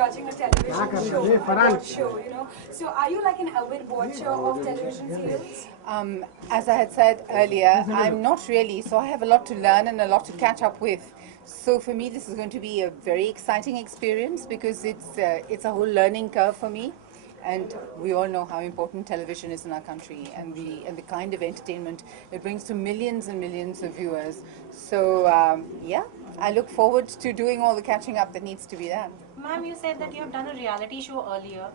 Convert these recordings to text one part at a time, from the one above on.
judging a television show, a award show, you know. So are you like an avid watcher of television serials? As I had said earlier, I'm not really, so I have a lot to learn and a lot to catch up with. So for me, this is going to be a very exciting experience because it's a whole learning curve for me. And we all know how important television is in our country and the kind of entertainment it brings to millions and millions of viewers. So yeah, I look forward to doing all the catching up that needs to be done. Ma'am, you said that you have done a reality show earlier.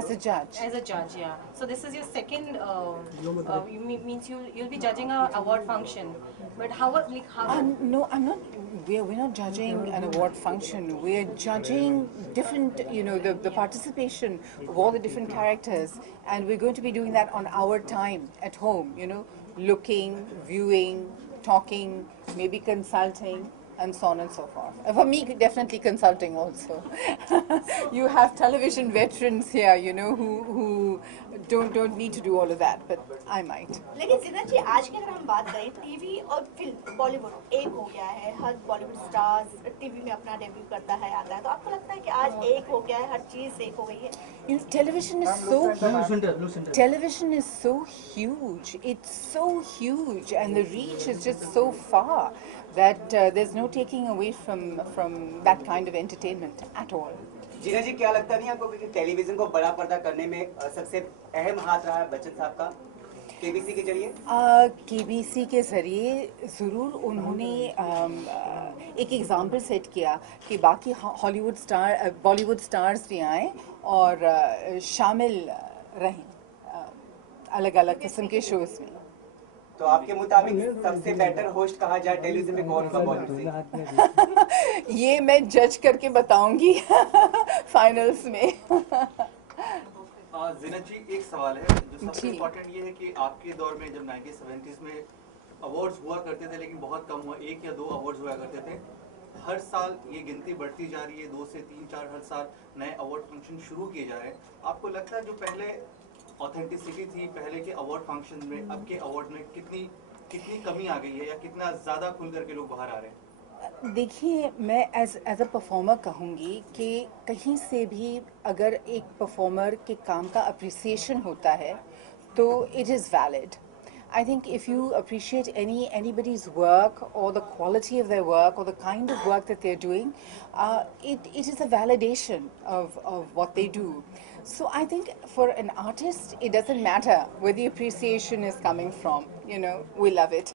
As a judge. As a judge, yeah. So this is your second. Means you'll be judging a award function. But how? No, I'm not. We're not judging an award function. We're judging different, the participation of all the different characters, and we're going to be doing that on our time at home. Looking, viewing, talking, maybe consulting, and so on and so forth. For me, definitely consulting also. You have television veterans here, who don't need to do all of that, but I might. लेकिन जिना जी आज की अगर हम बात करें TV और film Bollywood एक हो गया है हर बॉलीवुड स्टार्स टीवी में अपना डेब्यू करता है आता है तो आपको लगता है कि आज एक हो गया है हर चीज एक हो गई है television is so huge. It's so huge and the reach is just so far that there's no taking away from that kind of entertainment at all. जीना जी क्या लगता नहीं आपको कि टेलीविजन को बड़ा पर्दा करने में सबसे अहम हाथ रहा है बच्चन साहब का केबीसी के जरिए? केबीसी के जरिए ज़रूर उन्होंने एक एग्जाम्पल सेट किया कि बाकी हॉलीवुड स्टार बॉलीवुड स्टार्स भी आए और शामिल रहें अलग अलग किस्म के शोज़ में. तो आपके मुताबिक सबसे बेटर होस्ट कहा जाए टेलीविजन में कौन होगा बॉलीवुड से? ये मैं जज करके बताऊंगी फाइनल्स में. ज़ीनत जी एक सवाल है जो सबसे इम्पोर्टेंट ये है कि आपके दौर में जब 1970s में अवार्ड्स हुआ करते थे लेकिन बहुत कम हुआ 1 या 2 अवार्ड्स हुआ करते थे. हर साल ये गिनती बढ़ती जा रही है 2 से 3 4 हर साल नए अवार्ड फंक्शन शुरू किए जा रहे हैं. आपको लगता है जो पहले ऑथेंटिसिटी थी पहले के अवार्ड फंक्शन में अब के अवार्ड में कितनी कमी आ गई है या कितना ज़्यादा खुल करके लोग बाहर आ रहे हैं? देखिए मैं एज अ परफॉर्मर कहूँगी कि कहीं से भी अगर एक परफॉर्मर के काम का अप्रिसिएशन होता है तो it is valid. I think if you appreciate anybody's work or the quality of their work or the kind of work that they're doing, it is a validation of what they do. So I think for an artist, it doesn't matter where the appreciation is coming from. We love it.